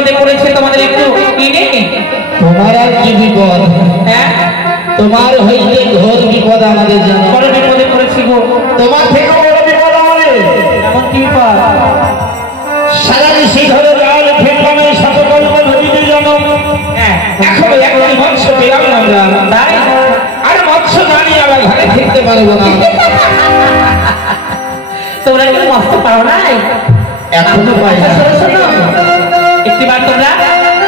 বিপদে পড়েছে তোমাদের একটু কিনে। তোমার আর কি বিপদ? হ্যাঁ, তোমার হইতে ঘোর বিপদ আমাদের জানো। বড় বিপদে পড়েছি গো। তোমার থেকে বড় বিপদ আমাদের। এমন কি বিপদ? সারা নিশি ধরে লাল খেলবামে শতকল্প নদীতে জানো। হ্যাঁ, এখনো একটি মৎস্য পেলাম না আমরা। তাই আর মৎস্য জানি আবার ঘরে ফিরতে পারবো না। তোমরা কি মস্ত পারো নাই? এখনো পাই না। শোনো শোনো, একটিবার তোমরা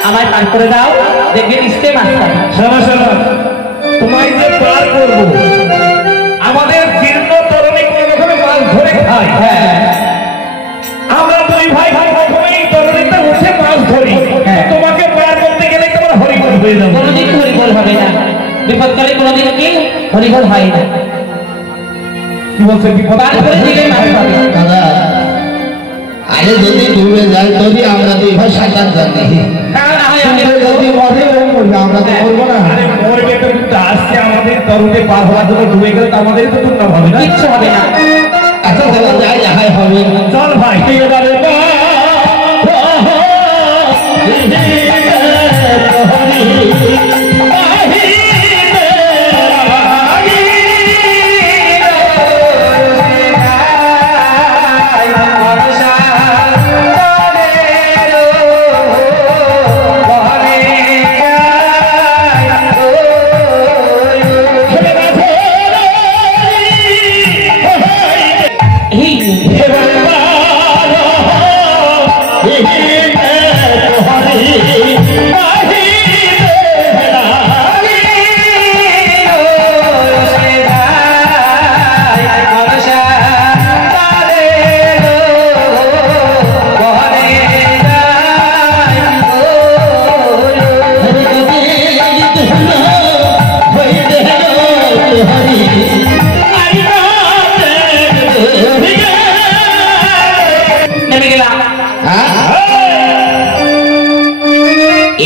আমায় পার করে দাও, দেখবে নিশ্চয়ই মাছ পাবে। শোনো শোনো, তোমায় যে পার করবো, আমাদের জীর্ণ তরণে কোনো রকমে মাছ ধরে খাই। হ্যাঁ, আমরা দুই ভাই প্রথমেই তরণীতে উঠে মাছ ধরি। তোমাকে পার করতে গেলে তোমার হরিবল হয়ে যাবে। কোনোদিন হরিবল হবে না, বিপদকালে কোনোদিন কি হরিবল হয় না। কি বলছে? বিপদ পার করে দিলে মাছ পাবে। দাদা, আরে যদি ডুবে যায় তবে আমরা দুই ভাই সাঁতার জানি। না হয় আমি যদি মরে ও মরবে, আমরা তো মরবো না। আরে মরবে তো, কিন্তু আজকে আমাদের তরুণে পার হওয়ার জন্য ডুবে গেলে তো আমাদেরই তো দুর্নাম হবে না। কিচ্ছু হবে না। আচ্ছা দাদা, যাই যাহাই হবে। চল ভাই, এবারে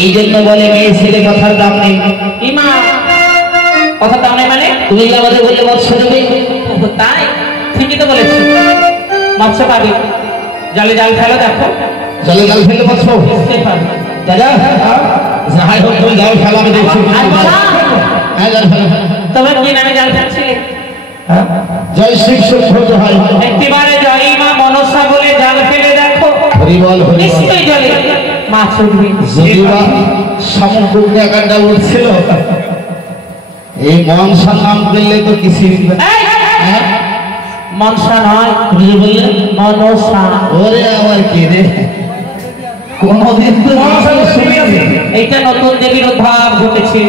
এই জন্য বলে মেয়ে ছেলে কথার দাম নেই। ইমা কথা দাও নাই মানে? তুমি আমাদের বললে মৎস্য দেবে। তাই ঠিকই তো বলেছি, মৎস্য পাবে। জলে জাল ফেলো, দেখো জলে জাল ফেললে মৎস্য নিশ্চয়ই পাবে। দাদা, যাই হোক তুমি জাল ফেলো, আমি দেখছি। হ্যাঁ, জাল ফেলো। তোমরা কি নামে জাল ফেলছিলে? জয় শ্রী সুখ হয়। একটিবারে জয় মা মনসা বলে জাল ফেলে দেখো, হরিবল হরিবল। নিশ্চয়ই জলে মাছ উঠবে। যদিবা সমুদ্র একাডা উঠছিল, এই মনসার নাম করলে তো কিছুই এই, মনসা নয়, তুমি বললে মনসা। ওরে আমার কি রে, কোনদিন তো শুনিনি। এইটা নতুন দেবীর উদ্ভাব ঘটেছে।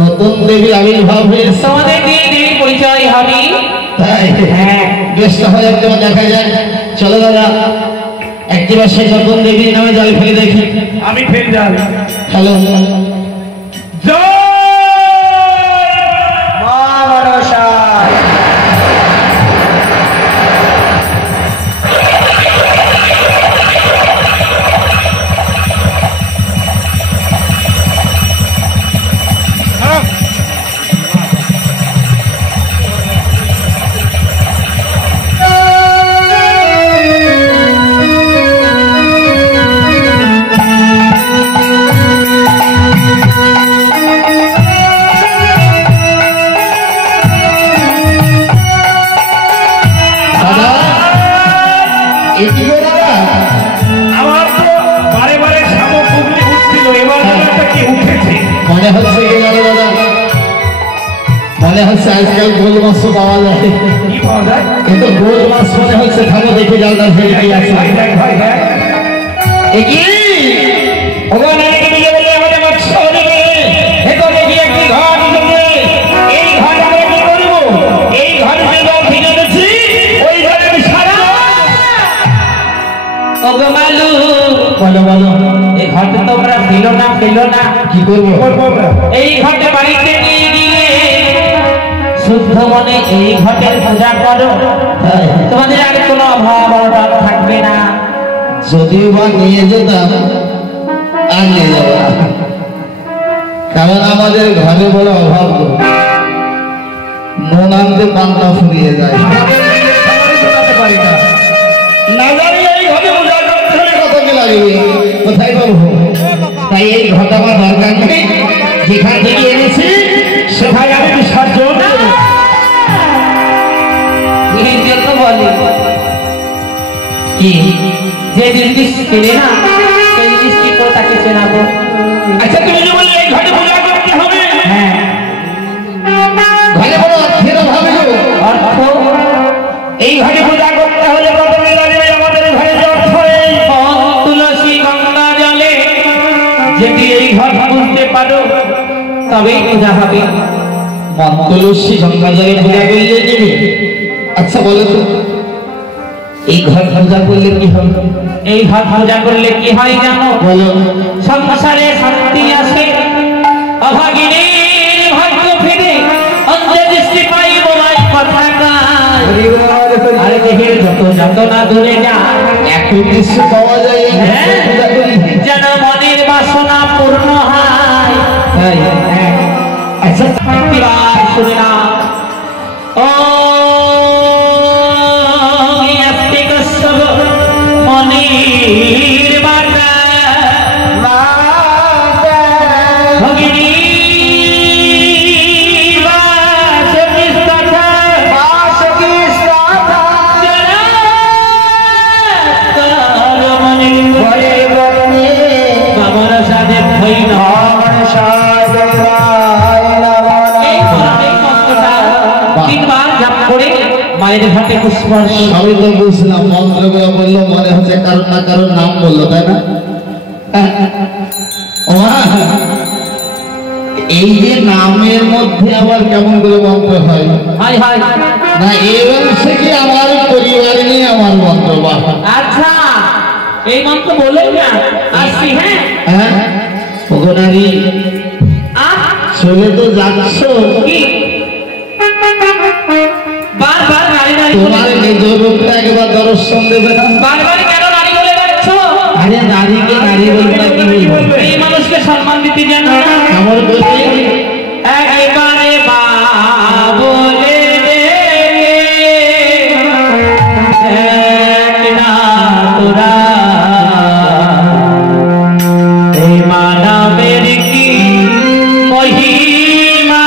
নতুন দেবীর আবির্ভাব হয়েছে। তোমাদের দিয়ে দেবীর পরিচয় হবে। তাই? হ্যাঁ, বেশ, তাহলে একবার দেখা যায়। চলো দাদা, একবার সেই নতুন দেবীর নামে জাল ফেলে দেখি। আমি ফেল জাল। হ্যালো, মা মনসা। আমার তো বারে বারে শামুক পুকুরে উঠছিল, এবার একটা কি উঠেছে। মনে হচ্ছে কি জানো দাদা, মনে হচ্ছে আজকাল গোল মাছ পাওয়া যায়। কি পাওয়া যায়? কিন্তু গোল মাছ মনে হচ্ছে, থামো দেখি জালটা ফেলে কি আছে। ভাই দেখ, ভাই দেখ। ভগবান আমাকে নিজে বললে আমাদের মৎস্য দেবে। ভেতরে গিয়ে একটি ঘর দেবে। এই ঘর আমরা কি করবো? এই ঘর যে জল থেকে এনেছি, ওই ঘরে আমি সারা ওগো মালু, বলো বলো, এই ঘরটা তোমরা ফেলো না, ফেলো না। কি করবো? এই ঘটে বাড়িতে নিয়ে গিয়ে শুদ্ধ মনে এই ঘটের পূজা করো, তোমাদের আর কোনো অভাব অনটন থাকবে না। যদিও বা নিয়ে যেতাম, আর নিয়ে যাবো না। কারণ আমাদের ঘরে বড় অভাব, নুন আনতে পান্তা ফুরিয়ে যায়। না জানি এই ঘরে পূজা করতে হলে কত আমাকে লাগবে, কোথায় পাবো? তাই এই ঘটা আমার দরকার নেই, যেখান থেকে এনেছি সেখানে আমি বিসর্জন দেব। এই জন্য বলি কি যে জিনিস চেনে না সেই জিনিস কি করে তাকে চেনাবো? আচ্ছা তুমি যে বললে এই ঘটে পূজা করতে হবে, হ্যাঁ, ঘরে বড় অর্থের অভাবে গো। অর্থ এই ঘটে পূজা করতে হলে প্রথমে লাগবে আমাদের ঘরে যে অর্থ, এই তুলসী গঙ্গা জলে যদি এই ঘর বুঝতে পারো তবেই পূজা হবে। তুলসী গঙ্গা জলে পূজা করলে নেবে? আচ্ছা বলো তো, এই ঘর পূজা করলে কি হবে? এই ঘর পূজা করলে কি হয় জানো? বলো। সংসারে শান্তি আসে, অভাগিনীর ভাগ্য ফিরে, অন্তর্দৃষ্টি পাইব নাই কথা কাজ। আর দেহের যত যাতনা দূরে যায়, এত দৃশ্য পাওয়া যায় এই ঘরে হ্যাঁ, পূজা করলে। যেন মনের বাসনা পূর্ণ হয়। তাই? হ্যাঁ, আচ্ছা এবার শুনে না, ও মনির বাটা ভগিনী বাবার সাথে ভয় না তিনবার জাপ করে মায়ের ঘাটে পুষ্পার্ঘ। আমি তো বুঝলাম, মন্ত্রগুলো বললো মনে হচ্ছে কারণ না কারণ নাম বললো, তাই না? ও মা, এই যে নামের মধ্যে আবার কেমন করে মন্ত্র হয়? হাই হাই, না এই বংশে কি আমার পরিবার নিয়ে আমার মন্ত্র বা? আচ্ছা এই মন্ত্র বলেই না আসছি। হ্যাঁ, হ্যাঁ ওগো নারী, চলে তো যাচ্ছ, কি বারবার নারী নারী বলে, তোমার নিজ রূপটা একবার দর্শন দেবে না? বারবার কেন নারী বলে যাচ্ছ? আরে নারীকে নারী বলবে না, কি বলবো? এই মানুষকে সম্মান দিতে জানো না? আমার বলতে একবারে মা বলে দেখ না তোরা, এই মানবের কি মহিমা।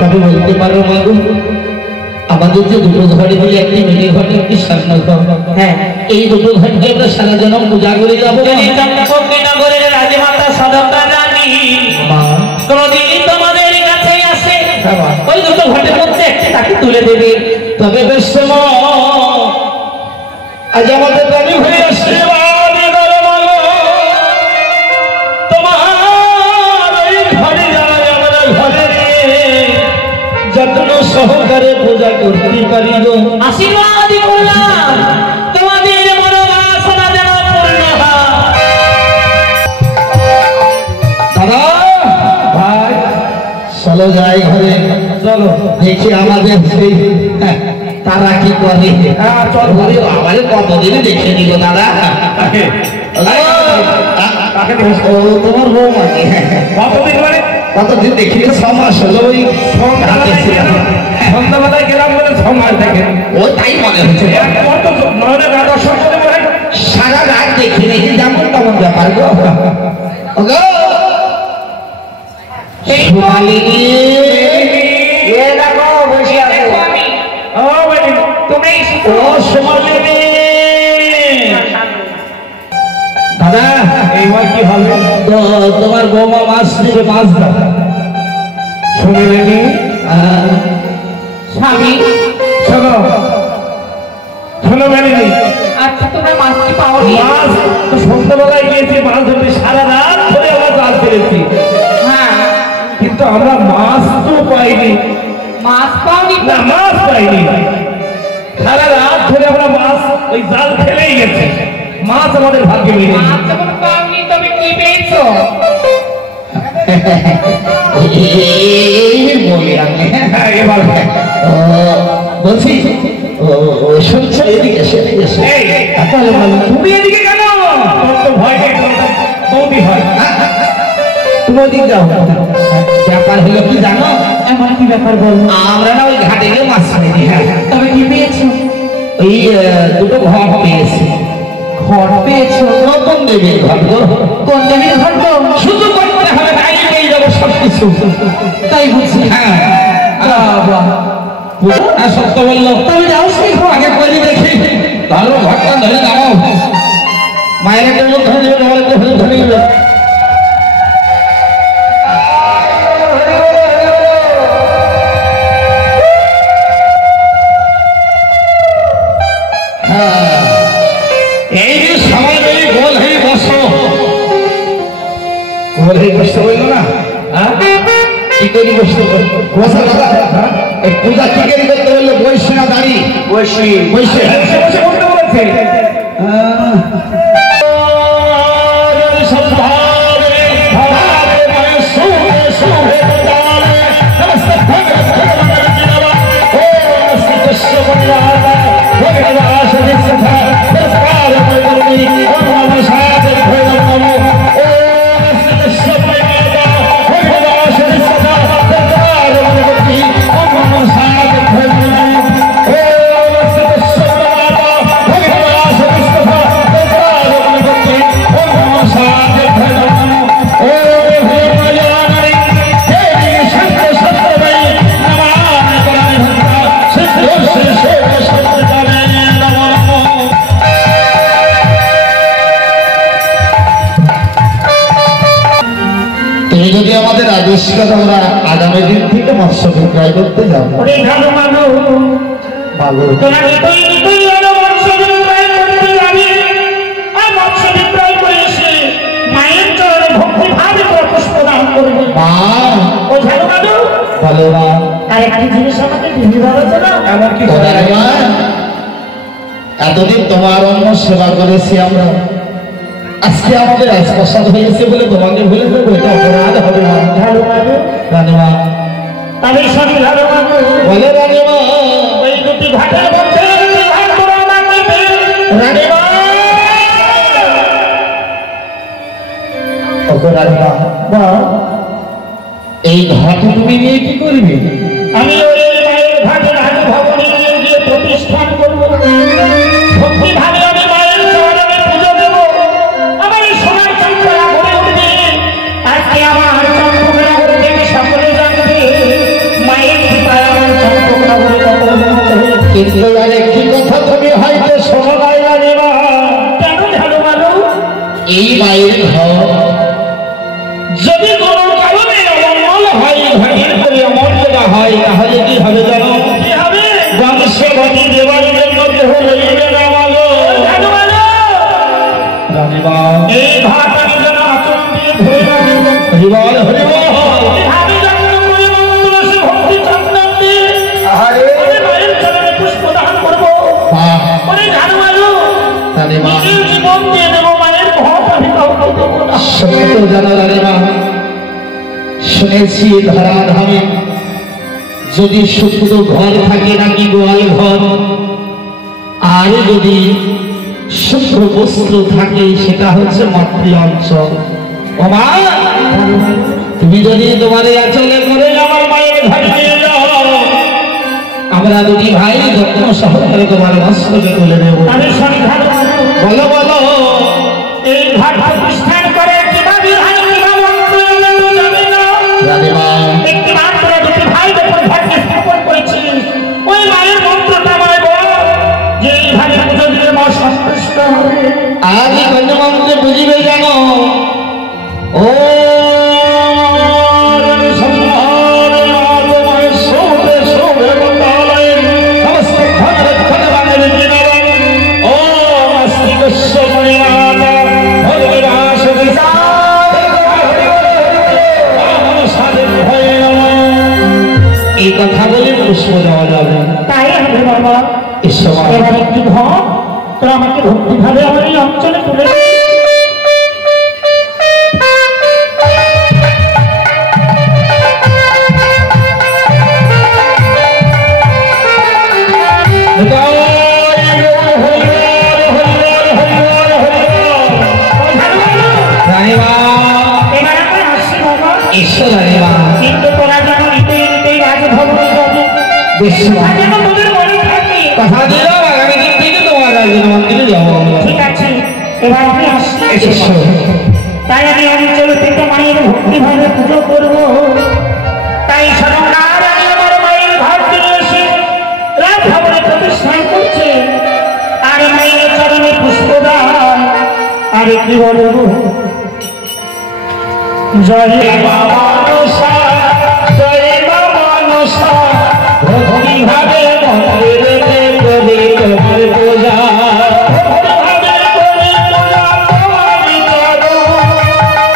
তবে বলতে পারো বাবু, আমাদের যে দুটো ঘরে বলি, একটি মেয়ে ঘর একটি সামনে ঘর, হ্যাঁ, এই দুটো ঘরকে আমরা সারা জনম পূজা করে যাবো। যদি চন্দ্রপক্ষীনগরের রাজমাতা সদকা রানী কোনদিনই তোমাদের কাছে আসে, ওই দুটো ঘটের মধ্যে একটি তাকে তুলে দেবে। তবে বেশ সময় আজ আমাদের দাবি হয়ে আসছে, যত্ন সহকারে পূজা করতে পারিব। আশীর্বাদ করলাম তোমাদের মনোবাসনা যেন পূর্ণ হয়। দাদা ভাই চলো যাই ঘরে, চলো দেখি আমাদের সেই তারা কি করে। আমাদের কতদিন দেখে নিল দাদা। ও তোমার বউ মানে কতদিন মানে কতদিন দেখিনি? 6 মাস হলো। ওই সন্ধ্যাবেলায় গেলাম বলে 6 মাস দেখেন, ও তাই মনে হচ্ছে। কত মানে দর্শন করে মনে হয় সারা রাত দেখি নাকি, যেমন তেমন ব্যাপার গো। ওগো সোনালিনী, এ দেখো বসে আছে। ও বেটি তুমি ও সোনালিনী, দাদা এইবার কি হবে? তো তোমার বৌমা মাছ দিবে, মাছ দাও। শুনিলেনি স্বামী, শোনো শোনো বেরিনি, আচ্ছা তোমরা মাছটি পাওনি? মাছ তো সন্ধ্যাবেলায় গিয়েছি মাছ ধরতে, সারা রাত ধরে আবার আসবে। পেরেছি, হ্যাঁ কিন্তু আমরা মাছ তো পাইনি। মাছ পাওনি না, মাছ পাইনি। সারা রাত ধরে আমরা মাছ ওই জাল ফেলেই গেছে, মাছ আমাদের ভাগ্যে মিলেনি। মাছ যখন পাওনি তবে কি পেয়েছো? এই বলি আমি। হ্যাঁ, এবার ও, বলছি ও শুনছো, এদিকে এসো, এদিকে এসো। এই, তাহলে বলো, তুমি এদিকে কেন? তোর তো ভয় নেই, তোর তো বৌদি হয়। তুমি ওদিকে যাও। ব্যাপার হলো কি জানো, এমন কি ব্যাপার বলবো? আমরা না ওই ঘাটে গিয়ে মাছ পাইনি। হ্যাঁ, তবে কি পেয়েছো? ওই দুটো ঘর পেয়েছি। ঘর পেয়েছো? নতুন দেবীর ঘর গো। কোন দেবীর ঘর গো? শুধু করতে হবে, তাই পেয়ে যাবো সব কিছু। তাই বুঝছি। হ্যাঁ, বাবা, আর সত্য বললো। তবে যাও সেই ঘর। আগে করি দেখি, ভালো ঘরটা ধরে নামাও। মায়ের একটা লোক ধরে নেবে, আমার একটা লোক ধরে নেবে। এই যে সবাই মিলে গোল হয়ে বসো, গোল হয়ে বসতে বললো না? কি করি বসতে বসা দাদা? এই পূজা কি করি করতে বললো? বসে না দাঁড়ি? বসে বসে বসে বসে বলতে বলেছে। তুমি যদি আমাদের আদেশ করো, আমরা আগামী দিন থেকে মৎস্য বিক্রয় করতে যাবো। ওরে ভালো মানুষ, ভালো তোরা নিতই নিতই ভালো মৎস্য বিক্রয় করতে যাবি। আর মৎস্য বিক্রয় করে এসে মায়ের চরণে ভক্তি ভাবে তোরা পুষ্প দান করবি। মা, ও ভালো মানুষ, ভালো মা, আর একটি জিনিস আমাকে দিবি বলেছে না? এমন কি তোমার মা, এতদিন তোমার অন্য সেবা করেছি আমরা, আজকে আমাদের আস্পর্শাদ হয়েছে বলে তোমাকে ভুলে দেবো, এটা অপরাধ হবে না। ভালো মানুষ, রানীমা, আমি সবই ভালো মানুষ। বলে রানীমা, ওই দুটি ঘাটের মধ্যে একটি ঘাট করে আমাকে দে। রানীমা, ওগো রানীমা, এই ঘাটে তুমি নিয়ে কি করবে? আমি ওই মায়ের ঘাটে রাজভবনে নিয়ে গিয়ে প্রতিষ্ঠান করবো। ভক্তি ভাবে আমি মায়ের চরণে পুজো দেব। আমার এই সোনার চম্পলা ভরে উঠবে। আজকে আমার চম্পকনগর থেকে সকলে জানবে মায়ের কৃপায় আমার চম্পকনগরে কত উন্নত হয়েছে। কিন্তু আর একটি কথা তুমি হয়তো শোনো নাই রানীমা, কেন ভালো মানুষ? এই মায়ের ঘর যদি কোনো কারণে অমঙ্গল হয়, ঘাটের করে অমর্যাদা হয়, তাহলে কি হবে জানো? কি হবে? বংশগতি দেবার জন্য কেহ লইবে না মাগো। ভালো মানুষ, রানীমা, এই ঘাট আমি যেন আচরণ দিয়ে ধরে রাখবো। হরিবল হরিবল। আমি যত্ন করে মন্ত্র সে ভক্তি চন্দন দিয়ে আরে আমি মায়ের চরণে পুষ্প দান করবো। মা, ওরে ভালো মানুষ, রানীমা, নিজের জীবন দিয়ে দেবো, মায়ের ভক্ত আমি কাউকে দেবো না। সত্য জানো রানীমা, শুনেছি ধরাধামে যদি শুধু ঘর থাকে নাকি গোয়াল ঘর, আর যদি শুভ্র বস্ত্র থাকে সেটা হচ্ছে মাতৃ অঞ্চল। ও মা, তুমি যদি তোমার এই আচলে করে আমার মায়ের ঘরে নিয়ে যাও, আমরা দুটি ভাই যত্ন সহকারে তোমার মস্তকে তুলে নেব। আমি সবই ভালো মানুষ। বলো বলো, এই ঘাট প্রতিষ্ঠান করে কিভাবে ভাই কিভাবে মন্ত্র এলো জানি না। রানীমা, একটি মাত্র দুটি ভাই যখন ঘাটকে স্থাপন করেছি, ওই মায়ের মন্ত্রটা আমায় বল যে এই ঘাটে পুজো দিলে মা সন্তুষ্ট হবে। আজ এই কন্যামন্ত্রে বুঝিবে জানো, ও ও মস্তিষ্ক এই কথা বলে পুষ্প দেওয়া যাবে। তাই হবে বাবা। এসো মা। এবার একটি ঘর তোরা আমাকে ভক্তিভাবে আমার এই অঞ্চলে তুলে দে। কিন্তু তোরা যেন নিতেই রাজভবনে যাবে। যেন তোদের মনে থাকে। কথা দিলাম আগামী দিন থেকে তোমার রাজের মন্দিরে যাবো। ঠিক আছে, এবার আমি আসছি। এসো। তাই আমি অঞ্চল থেকে মায়ের ভক্তিভাবে পুজো করব। তাই সরকার আমি আমার মায়ের ঘর থেকে এসে রাজভবনে প্রতিষ্ঠান করছে। আর মায়ের চরণে পুষ্পদান। আর কি বলবো, জয় বাবা নশা, জয় বাবা নশা, ভক্তিভাবে মন্দিরেতে করি তোমার পূজা। ভক্তিভাবে করি পূজা তোমারই চরণ।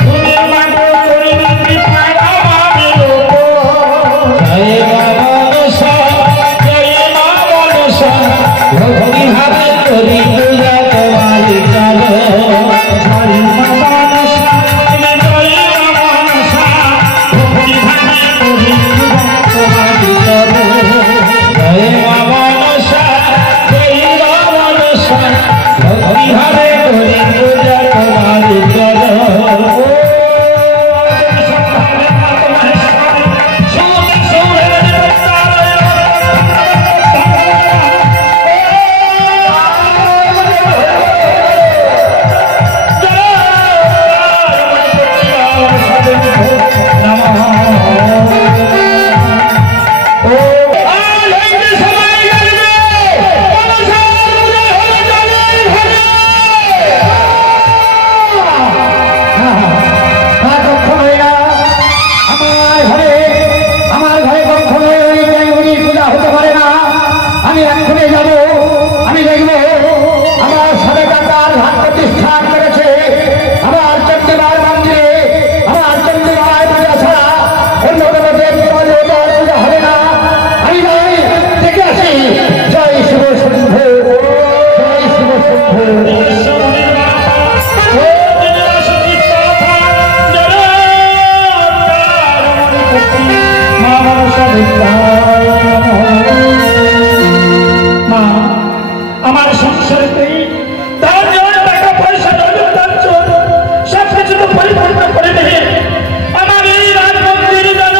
তুমি মাগো করিবে কৃপা আমাদের উপর। জয় বাবা নশা, জয় বাবা নশা, ভক্তিভাবে করি পূজা তোমার চরণ। জয় বাবা নশা, তুমি জয় বাবা নশা, ভক্তিভাবে করি পূজা তোমার চরণ। জয় বাবা নশা, জয় বাবা নশা, ভক্তিভাবে করি পূজা তোমার চরণ। আমার সংসারে তার জন্য টাকা পয়সা তার জন্য সবকিছু পরিপূর্ণ করে দেবে। আমার এই রাজ মন্দির যেন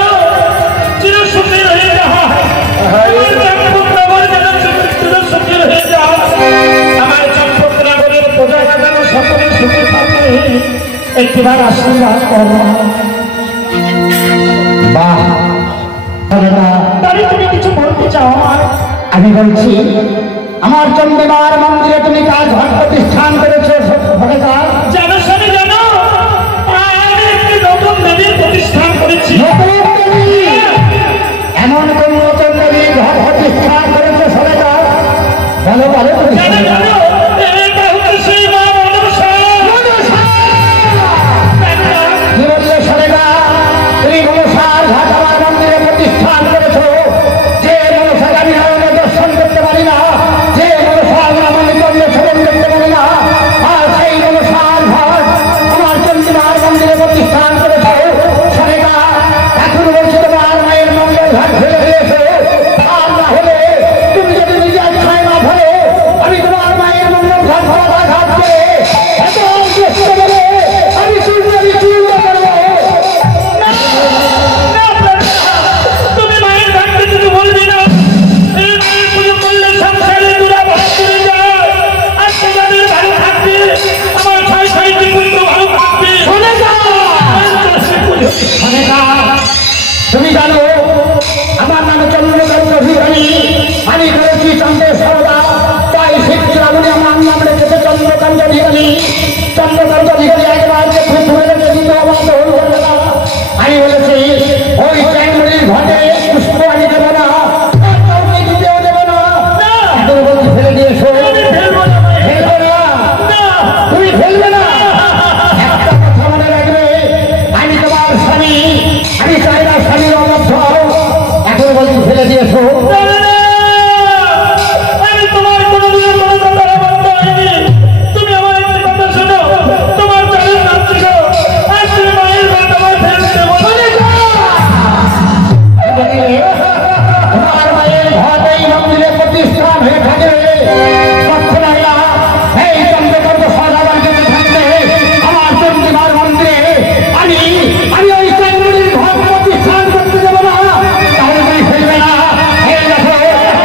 চিরসুখী হয়ে যায়। আমার চম্পকনগর যেন চিরসুখী হয়ে যায়। আমার চম্পকনগরের প্রজারা যেন সকলে সুখী থাকে। একটিবার আশীর্বাদ করো। বাহ, তাহলে তুমি কিছু বলতে চাও? আমি বলছি আমার চন্দ্রবার মন্দিরে তুমি কাজ ঘর প্রতিষ্ঠান করেছো। জানো স্বামী জানো, আমি একটি নতুন দেবীর প্রতিষ্ঠান করেছি। এমন কোন নতুন দেবীর ঘর প্রতিষ্ঠান করেছো সরকার? ভালো ভালো জানো জানো, এটা হচ্ছে সেই মা মনসা। কি বললে সরকার? তুমি মনসার ঘাট আমার মন্দিরে প্রতিষ্ঠান করেছো। যে মনসার আমি দর্শন করতে পারি না, যে মনসার আমার জন্য সেবন করতে পারি না, আর সেই মনসার ঘাট আমার চন্দ্রমার মন্দিরে প্রতিষ্ঠান করেছো সরকার। এখন বলছি তোমার মায়ের মঙ্গল ঘাট ফেলে দিয়েছো। আর না হলে তুমি যদি নিজের ছায় না ধরো, আমি তোমার মায়ের মঙ্গল ঘাট ভাড়া ঘাটবে এত চেষ্টা করে আমি চূর্ণ করবো। তুমি মায়ের ভাগ্যে কিছু বলবি না। এই মায়ের পুজো করলে সংসারে দুরা ভরা চলে যায়। আর তোমাদের ভালো থাকবে, আমার ছয় ছয়টি পুত্র ভালো থাকবে। তুমি জানো আমার নাম চন্দ্রকান্ত অধিকারী, আমি করেছি চন্দ্রেশ্বরদা, তাই শিবচূড়ামণি আমার নাম রেখেছে চন্দ্রকান্ত অধিকারী। চন্দ্রকান্ত অধিকারী একবার খুব ধরে রেখে দিতে আমার হল না। আমি বলেছি ওই চ্যাংমুড়ির ঘরে পুষ্প আমি দেবো না, কাউকে দিতেও দেবো না। এখন বলছি ফেলে দিয়েছো। ফেলবো না, তুমি ফেলবে না। একটা কথা মনে রাখবে, আমি তোমার স্বামী, আমি চাই না স্বামীর অবদ্ধ। এখন বলছি ফেলে দিয়েছো? আমি তোমার কোনোদিনও কোনো কথা বলতে হয়নি। তুমি আমার একটি কথা শোনো, তোমার চরণ নাম ছিল আর তুমি মায়ের ভাত আমার ফেলতে বলে আমার মায়ের ঘর এই মন্দিরে প্রতিষ্ঠান হয়ে থাকে। লক্ষ্য রাখলা, এই চন্দ্রকর্ণ সদাবার যদি থাকবে আমার চন্দ্রিমার মন্দিরে আমি ওই চন্দ্রীর ঘর প্রতিষ্ঠান করতে যাবো না, তাহলে তুমি ফেলবে না। এই দেখো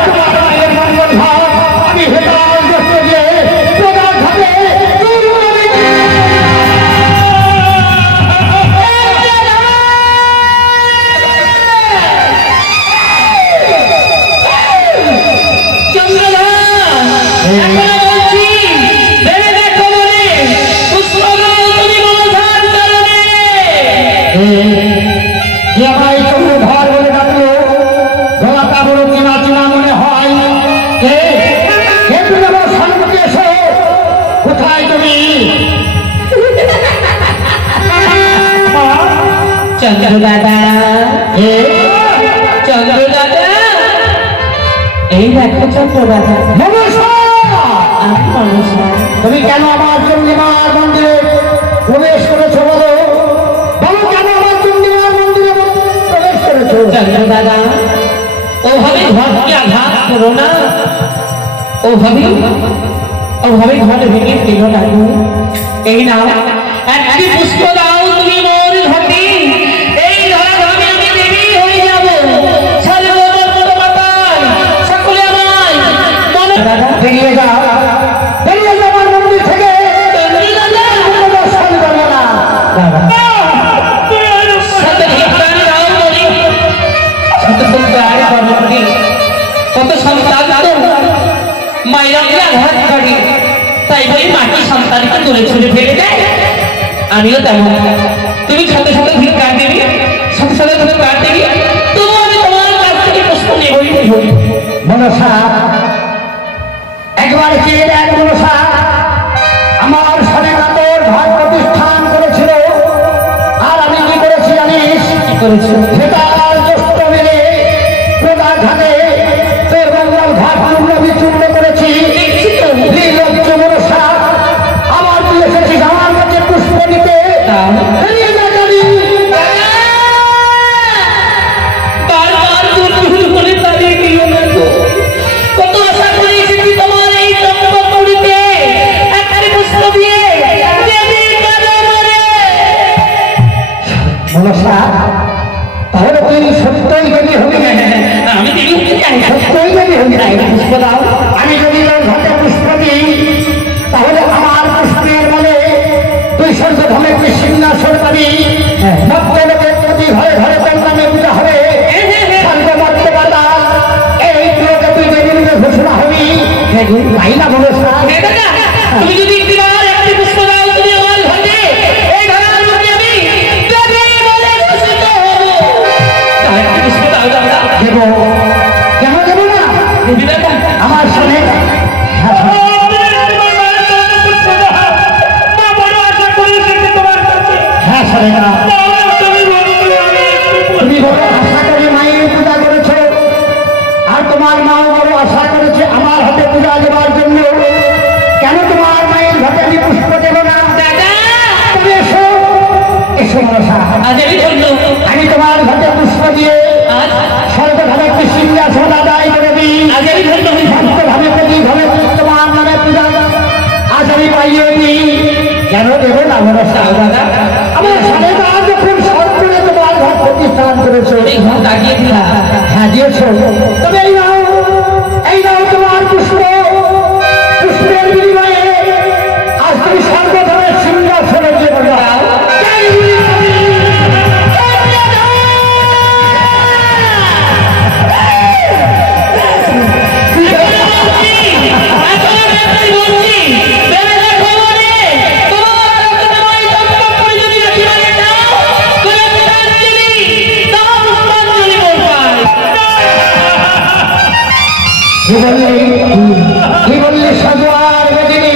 তোমার মায়ের মঙ্গল ঘর আমি ভেতর করতে গিয়ে প্রদান ঘাটে যে আমার এই চন্দ্র ঘর বলে ডাকলো, গলাটা বড় চেনা চেনা মনে হয়। কে কে তুমি আমার সম্মুখে এসো, কোথায় তুমি? চন্দ্র দাদা, এ চন্দ্র দাদা, এই দেখো চন্দ্র দাদা, মনসা, আমি মনসা। তুমি কেন আমার চন্দ্রিমার মন্দিরে প্রবেশ করেছো বলো? বলো কেন আমার চন্দ্রিমার মন্দিরে প্রবেশ করেছো? চন্দ্র দাদা, ওভাবে ঘরকে আঘাত করো না, ওভাবে ঘরে ভেঙে দিল না। এই নাও একটি পুষ্প দাও তুমি মোর ঘটে, এই ধরা ভাবে আমি দেবী হয়ে যাব। সকলে আমায় মনে বেরিয়ে যাও, বেরিয়ে যাও আমার মন্দির থেকে। কোনো দর্শন করবো না। কত সন্তান মায়েরা আঘাত করে, তাই বলে মাটি সন্তানকে দূরে ছুড়ে ফেলে দেয়। আমিও তেমন, তুমি সাথে সাথে ভিক্ষার দেবী, সাথে সাথে ভিক্ষার দেবী, তবু আমি তোমার কাছ থেকে প্রশ্ন নেবই নেব। মনসা, একবার চেয়ে দেখ মনসা, আমার সাথে তোর ঘর প্রতিষ্ঠান করেছিল, আর আমি কি করেছি জানিস? কি করেছো? সেটা জ্যেষ্ঠ মেলে প্রদার ঘাটে তোর মঙ্গল ঘাট পূর্ণ বিচূর্ণ করেছি। নির্লজ্জ মনসা, আমার তুই এসেছিস আমার কাছে পুষ্প নিতে। বেরিয়ে যা জানি। বারবার দুর্বল করে দাঁড়িয়ে গেল না তো। কত আশা করে এসেছি তোমার এই চম্পকপুরীতে, একটি পুষ্প দিয়ে দেবী কেন মরে? মনসা, তাহলে তুই সত্যই যদি হবি না? আমি দেবী হতে চাই। সত্যই যদি হবি না, পুষ্প দাও। আমি যদি তোর ঘাটে পুষ্প দিই, তাহলে আমার পুষ্পের বলে তুই স্বর্গধামে তুই সিংহাসন পাবি। মধ্যলোকের প্রতি ঘরে ঘরে তোর নামে পূজা হবে। স্বর্গমর্তে বাতা এই লোকে তুই দেবী রূপে ঘোষণা হবি। তাই না মনসা? তুমি যদি একটি পুষ্প দাও তুমি আমার ঘাটে, এই ধরার মধ্যে আমি দেবী বলে ঘোষিত হব। একটি পুষ্প দাও দাদা। দেব, কেন দেব না? দেবী দাদা, আমার সামনে হ্যাঁ সরে না। তুমি বড় আশা করে মায়ের পূজা করেছো, আর তোমার মাও বড় আশা করেছে আমার হাতে পূজা দেওয়ার জন্য। কেন তোমার মায়ের ঘাটে আমি পুষ্প দেব না? তুমি এসো, এসো মনসা। আজ আমি ধন্য, আমি তোমার ঘাটে পুষ্প দিয়ে আজ সর্বভাবে একটি সিংহাসন আদায় করে দিই। আজ আমি ধন্য হই। ভক্তভাবে প্রতিভাবে তোমার নামে পূজা আজ আমি পাইয়ে দিই। কেন দেব না মনসা? দাদা, আমার সাড়ে আজ খুব শখ করে তোমার ঘর প্রতিষ্ঠান করেছো। এই ঘর দাগিয়ে দিলা। হ্যাঁ দিয়েছো, তবে এই নাও তোমার পুষ্প। পুষ্পের বিনিময়ে আজ তুমি সর্বধর্মের সিংহাসনে যে বসাও। কি বললি সাজুয়ার বেদিনী?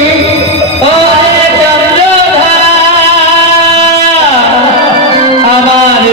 আমার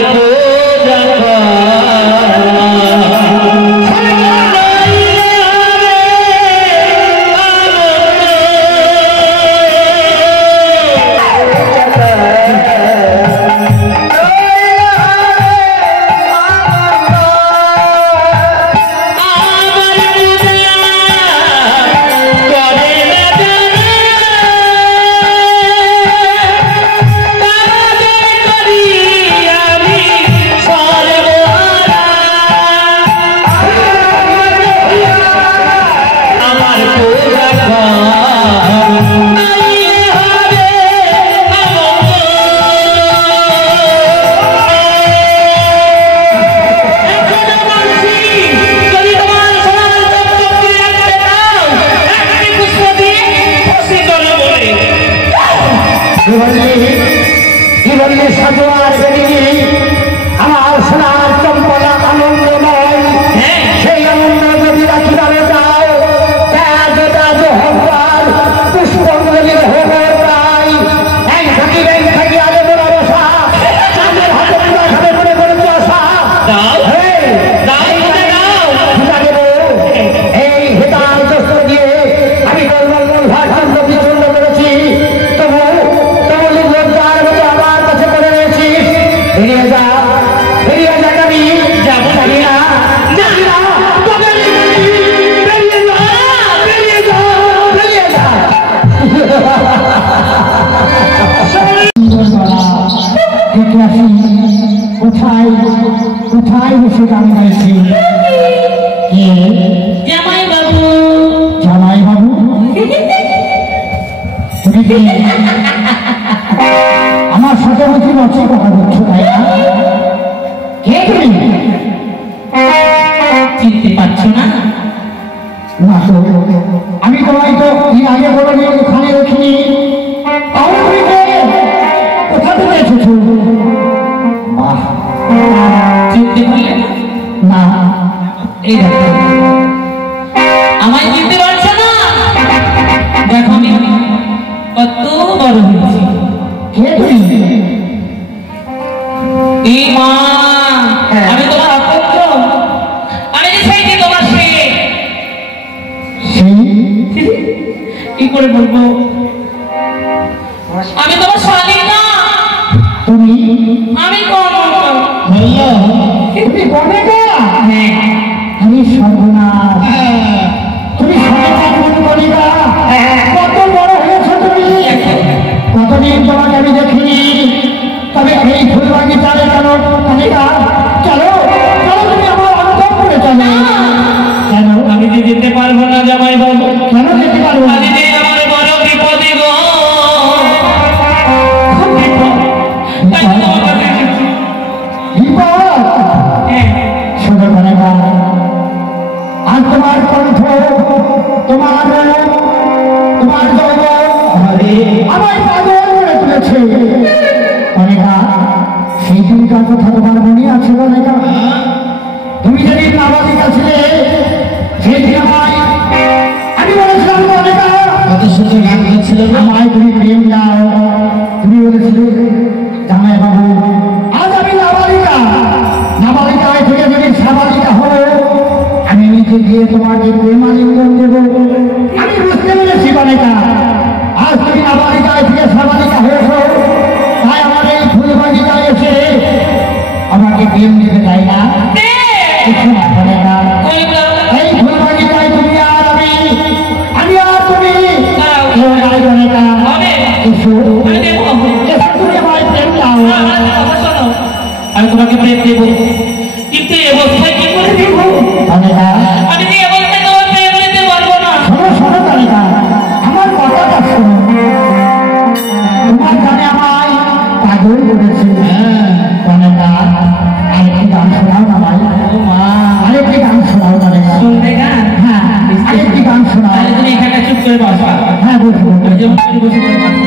কোথায় বসে গান গাইছি? কে? জামাই বাবু। জামাই বাবু? তুমি কি আমার সাথে বলছি লজ্জা কথা বলছো, তাই না? কে তুমি? চিনতে পারছো না? না তো, আমি তোমায় তো এর আগে বলে ওখানে দেখিনি। তাহলে তুমি কে? কোথা থেকে এসেছো? বাহ, চিনতে পারলে না, এই দেখো, আমায় চিনতে পারছো না? দেখো আমি কত বড় হয়েছি। কে তুমি? এই মা, আমি তোমার আপত্য, আমি সেই যে তোমার সে। কি করে বলবো? আমি তোমার শালী না। তুমি? আমি কোন? তুমি কবে গা? হ্যাঁ, আমি সর্বনাশ। তুমি সর্বনাশ করিবা? কত বড় হয়েছো তুমি? কতদিন তোমাকে আমি দেখিনি। তবে এই ফুলবাগিচারে কেন কনিকা? চলো চলো, তুমি আমার অনুভব করে চলো। কেন? আমি যে যেতে পারবো না জামাই বাবু। কেন যেতে পারবো না? আজ যে আমার বড় বিপদে গো, খুব বিপদ। তাই তো তোমার কাছে এসেছি। বিপদ? হ্যাঁ, শোনো কনিকা, আর তোমার কণ্ঠ, তোমার তোমার যৌবন আমার পাগল করে তুলেছে। কনিকা, সেই দিনকার কথা তোমার মনে আছে কনিকা? তুমি যেদিন নাবালিকা ছিলে, সেদিন আমি বলেছিলাম কনিকা, কত সুন্দর গান গাচ্ছিল না? আমায় তুমি প্রেম দাও। তুমি বলেছিলে জামাই বাবু, আজ আমি নাবালিকা, নাবালিকায় থেকে যদি সাবালিকা হলো, আমি নিজে গিয়ে তোমাকে প্রেমালিঙ্গন দেবো। আমি বুঝতে পেরেছি কনিকা, আজ তুমি নাবালিকায় থেকে সাবালিকা হয়েছো, তাই আমার এই ফুলবাগিচায় এসে আমাকে প্রেম দিতে চাই না। কিছু না কনিকা, এই ফুলবাগিচায় তুমি আর আমি আর তুমি কেউ নাই কনিকা। এসো, এসো, তুমি আমায় প্রেম দাও। আমি তোমাকে প্রেম দেবো, কিন্তু এই অবস্থায় কি করে দেব? কনিকা, আমি এই অবস্থায় তোমার প্রেম দিতে পারবো না। শোনো শোনো কনিকা, আমার কথাটা শোনো। তোমার গানে আমায় পাগল করেছে। কনিকা, আরেকটি গান শোনাও না ভাই। আরেকটি গান শোনাও কনিকা। শুনবে গান? হ্যাঁ, আরেকটি গান শোনাও। তাহলে তুমি এখানে চুপ করে বসো। হ্যাঁ, বলবো। আমি যেমন করে বসে করে বসো।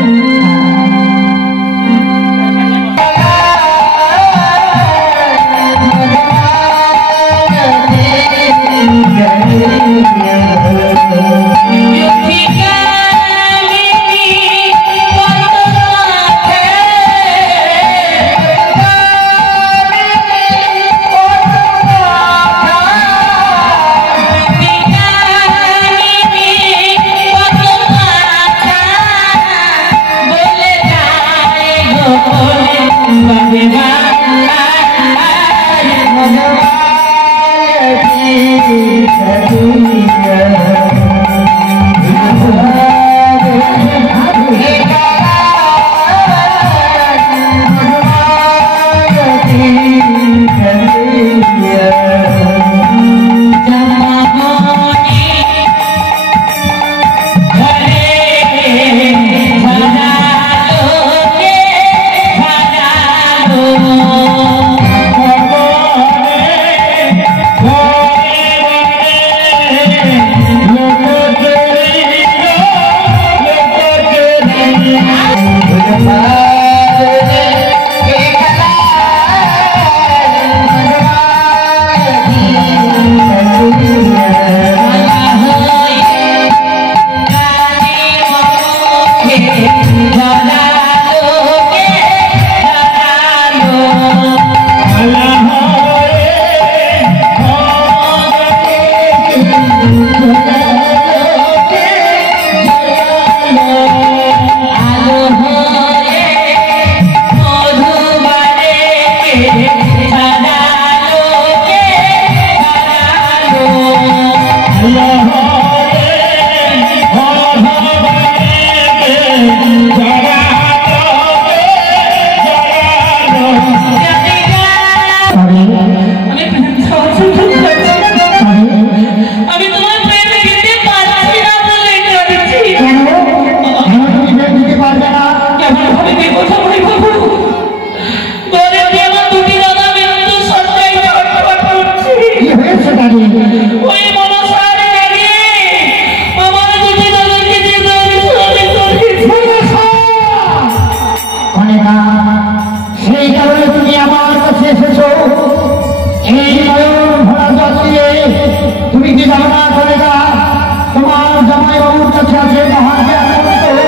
মহাজ্ঞান মন্ত্র,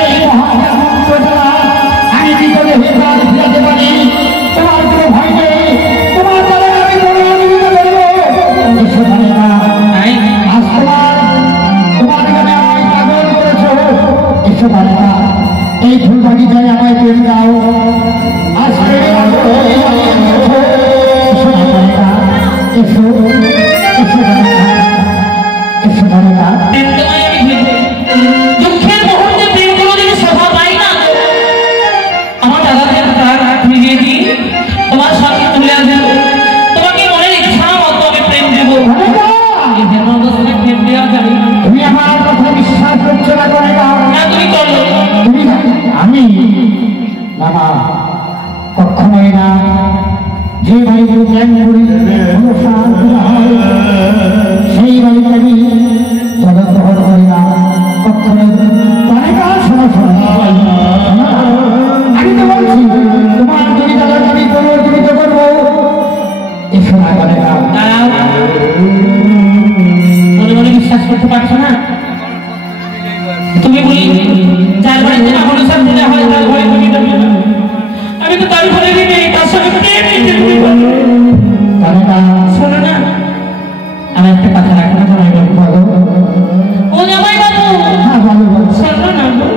এই মহাজ্ঞান মন্ত্র দ্বারা আমি কি করে হে প্রাণ ফিরাতে পারি? তোমার কোনো ভয় নেই, তোমার দ্বারা আমি কোনো অনিবিত করব। এসো বালিকা, আজ তোমার গানে আমায় পাগল করেছ। এসো বালিকা, এই ফুল বাগিচায় আমায় প্রেম দাও। আজ প্রেমের আগুনে এসো না বালিকা, এসো, এসো বালিকা, এসো বালিকা। প্রেম তোমায় আমি ভেবে দুঃখের মুহূর্তে প্রেম কোনোদিন শোভা পাই না। আমার দাদাকে প্রাণ ফিরিয়ে দিই, তোমার সঙ্গে তুলে আসবো, তোমাকে মনের ইচ্ছা মতো আমি প্রেম দেবো। বালিকা, এই হেন অবস্থায় প্রেম দেওয়া যায় না। তুমি আমার কথা বিশ্বাস করছো না বালিকা? না তুমি করো। তুমি আমি বাবা কখনোই না। যে বাড়িতে জ্ঞান করি অনুষ্ঠান হয় সেই বাড়িতে আমি জগৎগ্রহণ করি না কখনো। বালিকা শোনো শোনো, আমি তো বলছি তোমার যদি দাদাকে আমি পুনর্জীবিত করবো। এসো না বালিকা। দাঁড়াও, মনে মনে বিশ্বাস করতে পারছো না? তুমি বলি যার বাড়িতে না অনুষ্ঠান মনে হয় তার ঘরে তুমি যাবে না। আমি তো তার ঘরে দিই নেই, তার সঙ্গে প্রেম নিতে তুমি বলো। বালিকা শোনো না, আমার একটা কথা রাখো না জামাই বাবু। বলো। ও জামাই বাবু, হ্যাঁ বলো বলো। শোনো না গো,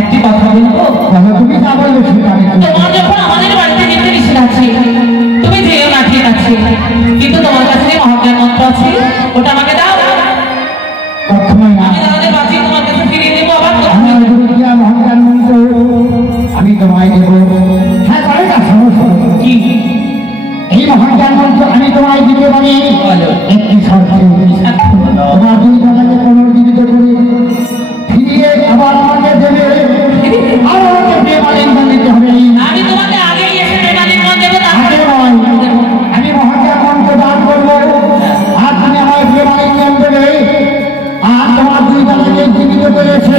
একটি কথা বলবো। বলো, তুমি যা বলবে সেটা আমি করবো। তোমার যখন আমাদের বাড়িতে যেতে নিষেধ আছে, তুমি যেও না, ঠিক আছে, কিন্তু তোমার কাছে যে মহাজ্ঞান মন্ত্র আছে ওটা আমাকে দাও। কখনোই না। আমি তাহলে বাঁচিয়ে তোমার কাছে ফিরিয়ে দেবো। আবার আমার বিরুদ্ধে মহাজ্ঞান মন্ত্র আমি তোমায় দেব। হ্যাঁ বালিকা শোনো শোনো, কি এই মহাজ্ঞান মন্ত্র আমি তোমায় দিতে পারি একটি শর্তে। তোমার দুই দাদাকে পুনর্জীবিত করে ফিরিয়ে আবার আমাকে দেবে, আর আমাকে প্রেমালিঙ্গন দিতে হবে। আমি তোমাকে আগেই এসে প্রেমালিঙ্গন দেবো। আগে নয়, আমি মহাজ্ঞান মন্ত্র দান করবো আর তুমি আমায় প্রেমালিঙ্গন দেবে। আর তোমার দুই দাদাকে জীবিত করেছে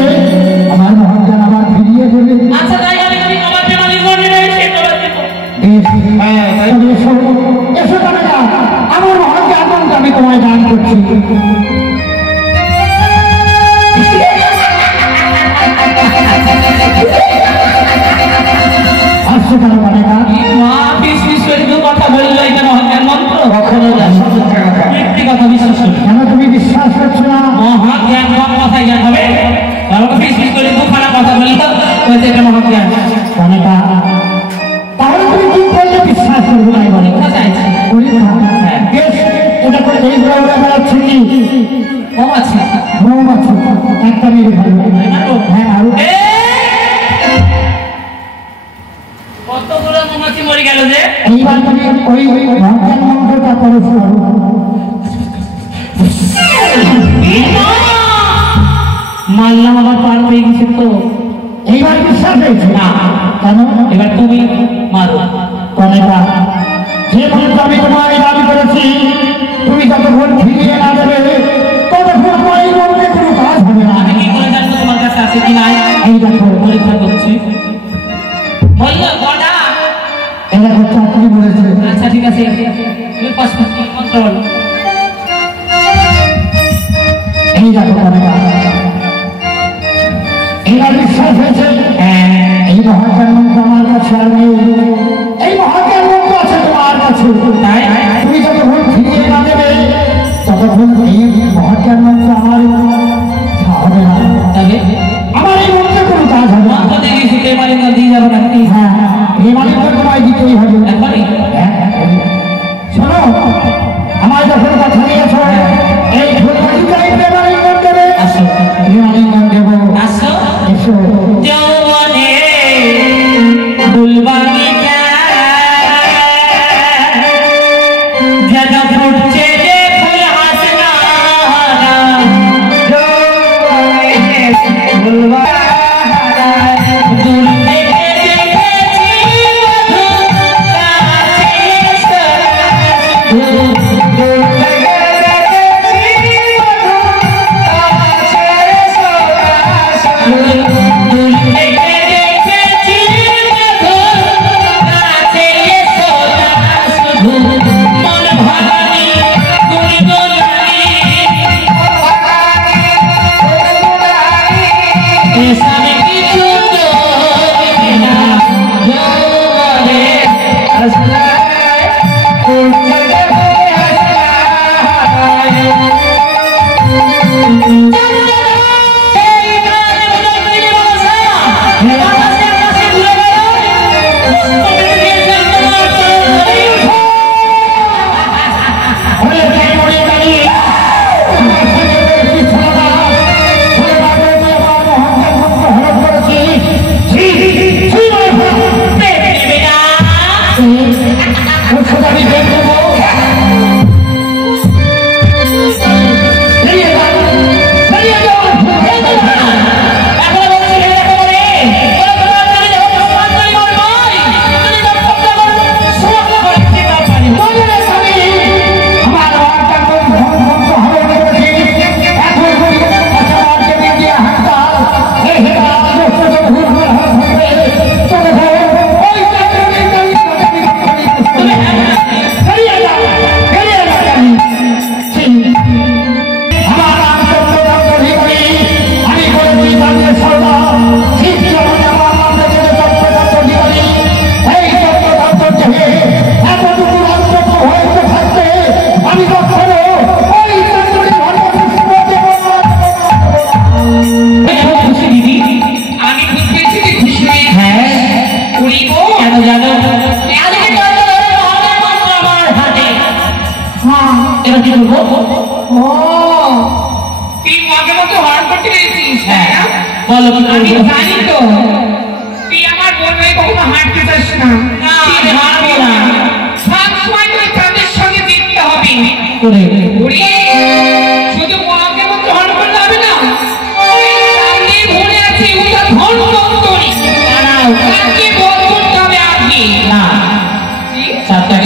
আমার মহাজ্ঞান আবার ফিরিয়ে দেবে। আচ্ছা তাই আমি তুমি আমার প্রেমালিঙ্গন দেবে, সে তোমার দেবো। এসো এসো বালিকা, আমার মহাজ্ঞান মন্ত্র আমি তোমায় দান করছি। আসছে কেন বালিকা? মা ফিস ফিস করে দু কথা বললো, এটা মহাজ্ঞান মন্ত্র। কখনো একটি কথা বিশ্বাস করি, কেন তুমি বিশ্বাস করছো না? মহাজ্ঞান কম কথায় জ্ঞান হবে। আমাকে ফিস ফিস করে দুখানা কথা বললো, বলছে এটা মহাজ্ঞান। বালিকা, তাহলে তুমি কি করলে বিশ্বাস করবো না? পরীক্ষা চাইছি। পরীক্ষা? বেশ, এটা করে এই বড় বেড়াচ্ছে কি কম আছে। মৌমাছি একটা মেরে ফেলবে। হ্যাঁ আরো কতগুলো মৌমাছি মরে গেল যে। এইবার তুমি ওই মহাজ্ঞান মন্ত্রটা করো শুরু। মারলাম, আবার পার হয়ে গেছে তো। এইবার বিশ্বাস হয়েছে না, কেন? এবার তুমি মারো। বালিকা, যে মন্ত্র আমি তোমায় দাবি করেছি তুমি যতক্ষণ ফিরিয়ে না দেবে ততক্ষণ তোমার এই মন্ত্রে কোনো কাজ হবে না। আমি কি করে জানবো তোমার কাছে আছে কি নাই? এই দেখো, পরীক্ষা করছি। বললো কটা? এই দেখো চাকরি বলেছে। আচ্ছা ঠিক আছে, তুমি পাসপোর্ট মন্ত্র বলো। এই দেখো বালিকা, এইবার বিশ্বাস হয়েছে? এই মহাজ্ঞান মন্ত্র আমার কাছে আর নেই, এই মহাজ্ঞান মন্ত্র আছে তোমার কাছে। তাই তুমি যতক্ষণ ফিরিয়ে না দেবে ততক্ষণ এই মহাজ্ঞান মন্ত্র আমার হবে না। তবে আমার এই মন্ত্রে কোনো কাজ হবে না। মন্ত্র দিয়ে গেছি, প্রেমালিঙ্গন দিয়ে যাবো নাকি? হ্যাঁ, এই মালিকটা তোমায় দিতেই হবে। এখনই? শোনো, আমায় যখন কথা দিয়েছ এই ফুলবাড়িটাই প্রেমালিঙ্গন দেবে। আসো প্রেমালিঙ্গন দেবো। আসো। এসো। যৌবনে ফুলবাগিচা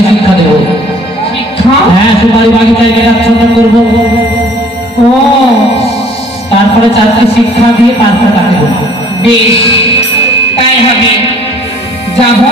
শিক্ষা দেবো, হ্যাঁ, সুপারি বাগিচায় দেখাচ্ছন্ন করবো, তারপরে 4টি শিক্ষা দিয়ে তারপরে তাকে বলবো। বেশ, তাই হবে। যাবো।